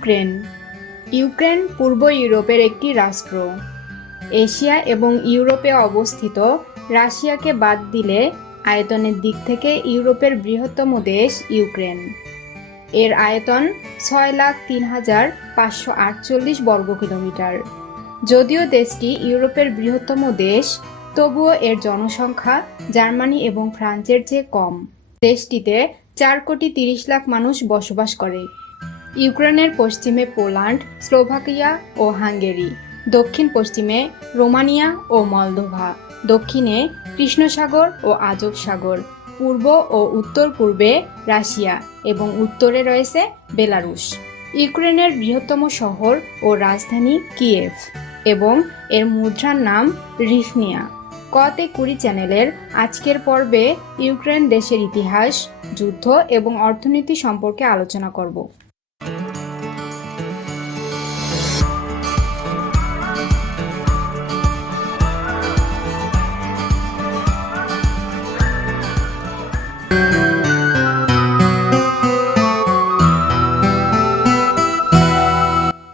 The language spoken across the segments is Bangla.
ইউক্রেন ইউক্রেন পূর্ব ইউরোপের একটি রাষ্ট্র। এশিয়া এবং ইউরোপে অবস্থিত। রাশিয়াকে বাদ দিলে আয়তনের দিক থেকে ইউরোপের বৃহত্তম দেশ ইউক্রেন। এর আয়তন 6,03,548 বর্গ কিলোমিটার। যদিও দেশটি ইউরোপের বৃহত্তম দেশ, তবুও এর জনসংখ্যা জার্মানি এবং ফ্রান্সের চেয়ে কম। দেশটিতে 4,30,00,000 মানুষ বসবাস করে। ইউক্রেনের পশ্চিমে পোল্যান্ড, স্লোভাকিয়া ও হাঙ্গেরি, দক্ষিণ পশ্চিমে রোমানিয়া ও মলদোভা, দক্ষিণে কৃষ্ণসাগর ও আজব সাগর, পূর্ব ও উত্তর পূর্বে রাশিয়া এবং উত্তরে রয়েছে বেলারুশ। ইউক্রেনের বৃহত্তম শহর ও রাজধানী কিয়েভ এবং এর মুদ্রার নাম হ্রিভনিয়া। কতে কুড়ি চ্যানেলের আজকের পর্বে ইউক্রেন দেশের ইতিহাস, যুদ্ধ এবং অর্থনীতি সম্পর্কে আলোচনা করব।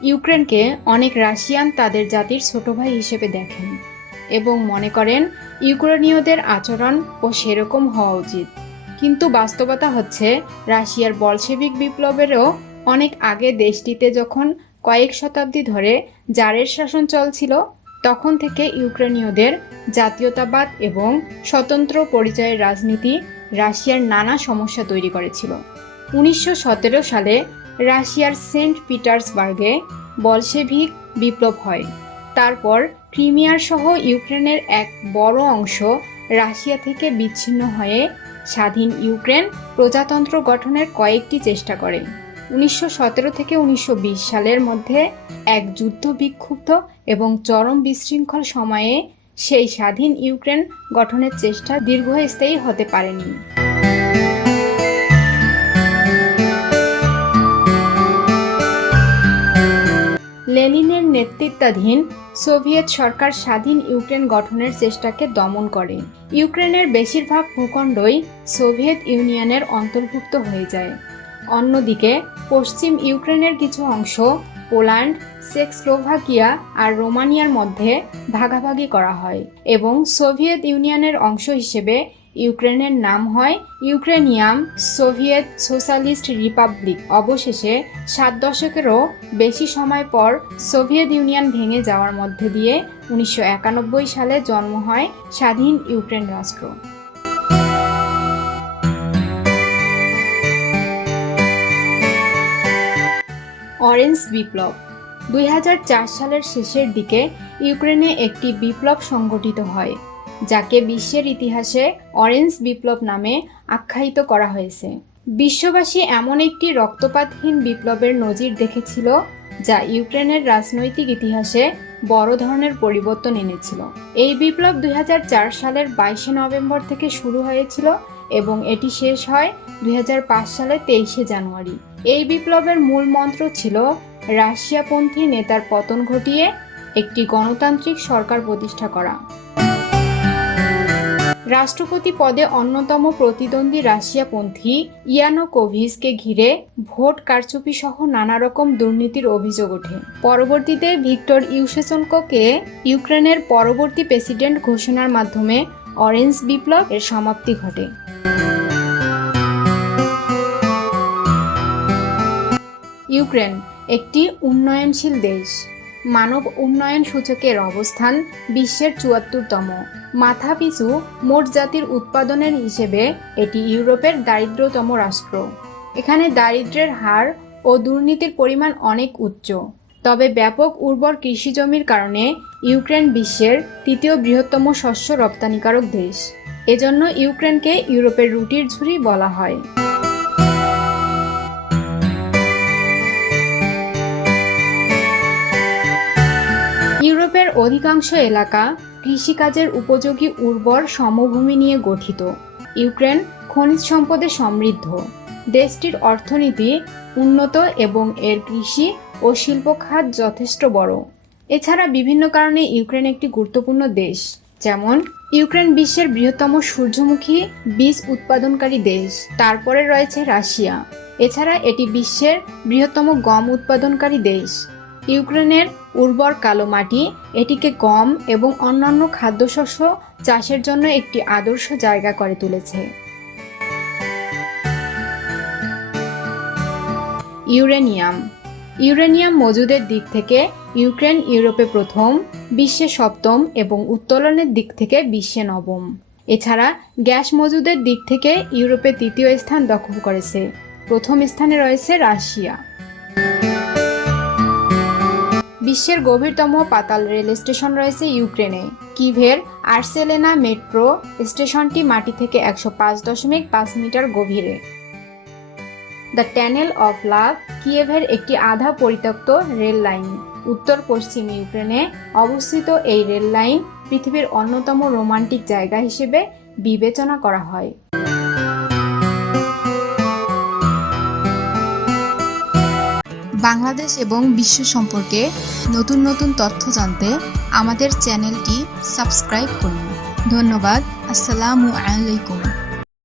ইউক্রেনকে অনেক রাশিয়ান তাদের জাতির ছোট ভাই হিসেবে দেখেন এবং মনে করেন ইউক্রেনীয়দের আচরণ ও সেরকম হওয়া উচিত। কিন্তু বাস্তবতা হচ্ছে, রাশিয়ার বলশেভিক বিপ্লবেরও অনেক আগে দেশটিতে যখন কয়েক শতাব্দী ধরে জারের শাসন চলছিল, তখন থেকে ইউক্রেনীয়দের জাতীয়তাবাদ এবং স্বতন্ত্র পরিচয়ের রাজনীতি রাশিয়ার নানা সমস্যা তৈরি করেছিল। 1917 সালে রাশিয়ার সেন্ট পিটার্সবার্গে বলশেভিক বিপ্লব হয়। তারপর ক্রিমিয়ার সহ ইউক্রেনের এক বড় অংশ রাশিয়া থেকে বিচ্ছিন্ন হয়ে স্বাধীন ইউক্রেন প্রজাতন্ত্র গঠনের কয়েকটি চেষ্টা করে। 1917 থেকে 1920 সালের মধ্যে এক যুদ্ধ বিক্ষুব্ধ এবং চরম বিশৃঙ্খল সময়ে সেই স্বাধীন ইউক্রেন গঠনের চেষ্টা দীর্ঘস্থায়ী হতে পারেনি। লেনিনের নেতৃত্বাধীন সোভিয়েত সরকার স্বাধীন ইউক্রেন গঠনের চেষ্টাকে দমন করে। ইউক্রেনের বেশিরভাগ ভূখণ্ডই সোভিয়েত ইউনিয়নের অন্তর্ভুক্ত হয়ে যায়। অন্যদিকে পশ্চিম ইউক্রেনের কিছু অংশ পোল্যান্ড, চেকস্লোভাকিয়া আর রোমানিয়ার মধ্যে ভাগাভাগি করা হয় এবং সোভিয়েত ইউনিয়নের অংশ হিসেবে ইউক্রেনের নাম হয় ইউক্রেনিয়াম সোভিয়েত সোশ্যালিস্ট রিপাবলিক। অবশেষে 7 দশকেরও বেশি সময় পর সোভিয়েত ইউনিয়ন ভেঙে যাওয়ার মধ্যে দিয়ে 1991 সালে জন্ম হয় স্বাধীন ইউক্রেন রাষ্ট্র। অরেঞ্জ বিপ্লব। 2004 সালের শেষের দিকে ইউক্রেনে একটি বিপ্লব সংঘটিত হয়, যাকে বিশ্বের ইতিহাসে অরেঞ্জ বিপ্লব নামে আখ্যায়িত করা হয়েছে। বিশ্ববাসী এমন একটি রক্তপাতহীন বিপ্লবের নজির দেখেছিল যা ইউক্রেনের রাজনৈতিক ইতিহাসে বড় ধরনের পরিবর্তন এনেছিল। এই বিপ্লব 2004 সালের 22 নভেম্বর থেকে শুরু হয়েছিল এবং এটি শেষ হয় 2005 সালের 23 জানুয়ারি। এই বিপ্লবের মূল মন্ত্র ছিল রাশিয়াপন্থী নেতার পতন ঘটিয়ে একটি গণতান্ত্রিক সরকার প্রতিষ্ঠা করা। রাষ্ট্রপতি পদে অন্যতম প্রতিদ্বন্দ্বী রাশিয়াপন্থী ইয়ানুকোভিচকে ঘিরে ভোট কারচুপি সহ নানা রকম দুর্নীতির অভিযোগ ওঠে। পরবর্তীতে ভিক্টর ইউশেচেনকোকে ইউক্রেনের পরবর্তী প্রেসিডেন্ট ঘোষণার মাধ্যমে অরেঞ্জ বিপ্লব এর সমাপ্তি ঘটে। ইউক্রেন একটি উন্নয়নশীল দেশ। মানব উন্নয়ন সূচকের অবস্থান বিশ্বের 74তম। মাথাপিছু মোট জাতির উৎপাদনের হিসেবে এটি ইউরোপের দারিদ্রতম রাষ্ট্র। এখানে দারিদ্র্যের হার ও দুর্নীতির পরিমাণ অনেক উচ্চ। তবে ব্যাপক উর্বর কৃষিজমির কারণে ইউক্রেন বিশ্বের 3য় বৃহত্তম শস্য রপ্তানিকারক দেশ। এজন্য ইউক্রেনকে ইউরোপের রুটির ঝুড়ি বলা হয়। ইউরোপের অধিকাংশ এলাকা কৃষিকাজের উপযোগী উর্বর সমভূমি নিয়ে গঠিত। ইউক্রেন খনিজ সম্পদে সমৃদ্ধ। দেশটির অর্থনীতি উন্নত এবং এর কৃষি ও শিল্প খাত যথেষ্ট বড়। এছাড়া বিভিন্ন কারণে ইউক্রেন একটি গুরুত্বপূর্ণ দেশ, যেমন ইউক্রেন বিশ্বের বৃহত্তম সূর্যমুখী বীজ উৎপাদনকারী দেশ। তারপরে রয়েছে রাশিয়া। এছাড়া এটি বিশ্বের বৃহত্তম গম উৎপাদনকারী দেশ। ইউক্রেনের উর্বর কালো মাটি এটিকে গম এবং অন্যান্য খাদ্যশস্য চাষের জন্য একটি আদর্শ জায়গা করে তুলেছে। ইউরেনিয়াম মজুদের দিক থেকে ইউক্রেন ইউরোপে প্রথম, বিশ্বে সপ্তম এবং উত্তোলনের দিক থেকে বিশ্বে নবম। এছাড়া গ্যাস মজুদের দিক থেকে ইউরোপে তৃতীয় স্থান দখল করেছে। প্রথম স্থানে রয়েছে রাশিয়া। বিশ্বের গভীরতম পাতাল রেল স্টেশন রয়েছে ইউক্রেনে। কিভের আর্সেলেনা মেট্রো স্টেশনটি মাটি থেকে 105.5 মিটার গভীরে। দ্য টানেল অফ লাভ কিয়েভের একটি আধা পরিত্যক্ত রেল লাইন। উত্তর পশ্চিম ইউক্রেনে অবস্থিত এই রেল লাইন পৃথিবীর অন্যতম রোমান্টিক জায়গা হিসেবে বিবেচনা করা হয়। বাংলাদেশ এবং বিশ্ব সম্পর্কে নতুন নতুন তথ্য জানতে আমাদের চ্যানেলটি সাবস্ক্রাইব করুন। ধন্যবাদ। আসসালামু আলাইকুম।